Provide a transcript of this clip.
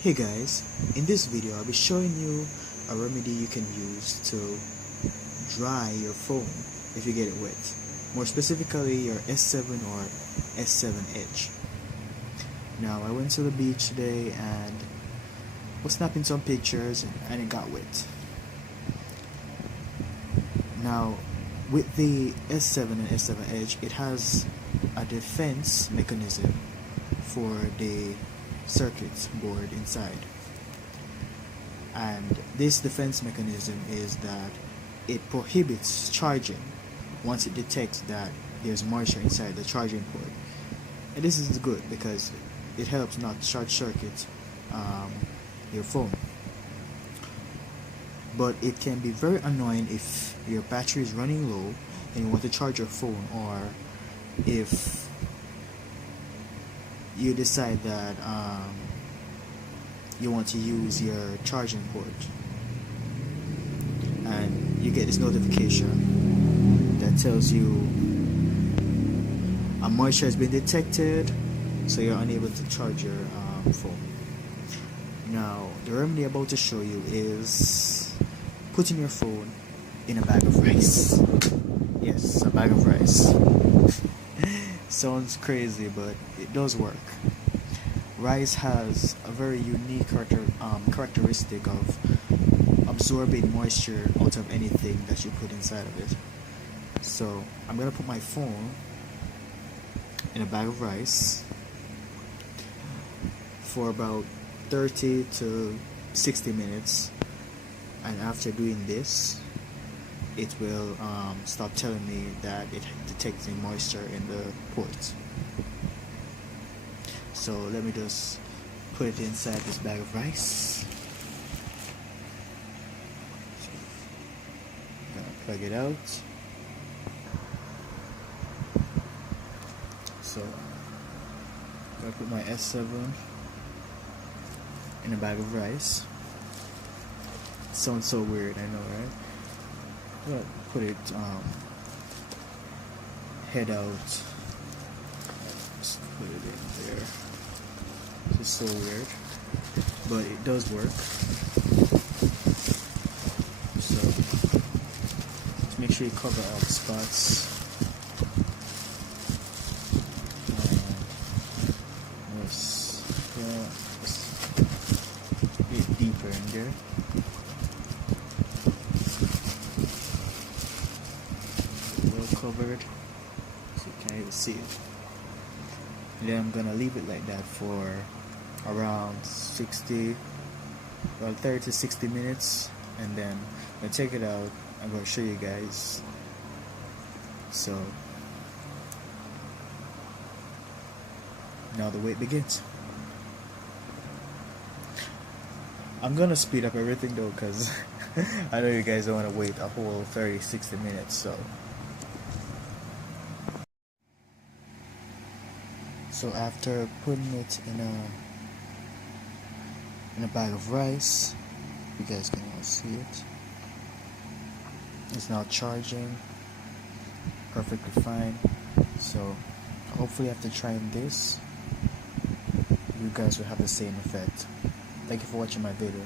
Hey guys, in this video I'll be showing you a remedy you can use to dry your phone if you get it wet. More specifically your S7 or S7 Edge. Now I went to the beach today and was snapping some pictures and it got wet. Now with the S7 and S7 Edge, it has a defense mechanism for the circuit board inside, and this defense mechanism is that it prohibits charging once it detects that there's moisture inside the charging port. And this is good because it helps not short circuit your phone. But it can be very annoying if your battery is running low and you want to charge your phone, or if you decide that you want to use your charging port and you get this notification that tells you a moisture has been detected, so you're unable to charge your phone. Now the remedy I'm about to show you is putting your phone in a bag of rice. Yes, a bag of rice. Sounds crazy, but it does work. Rice has a very unique characteristic of absorbing moisture out of anything that you put inside of it. So I'm gonna put my phone in a bag of rice for about 30 to 60 minutes, and after doing this it will stop telling me that it detects the moisture in the port. So let me just put it inside this bag of rice. I'm gonna plug it out. So I'm gonna put my S7 in a bag of rice. Sounds so weird, I know, right? I'm gonna put it head out. Just put it in there. This is so weird, but it does work. So just make sure you cover all the spots. And just a bit deeper in there. Covered, so you can't even see it. And then I'm gonna leave it like that for around 30 to 60 minutes, and then I'm gonna take it out. I'm gonna show you guys. So now the wait begins. I'm gonna speed up everything though, because I know you guys don't want to wait a whole 30-60 minutes. So after putting it in a bag of rice, you guys can all see it. It's now charging perfectly fine. So hopefully after trying this, you guys will have the same effect. Thank you for watching my video.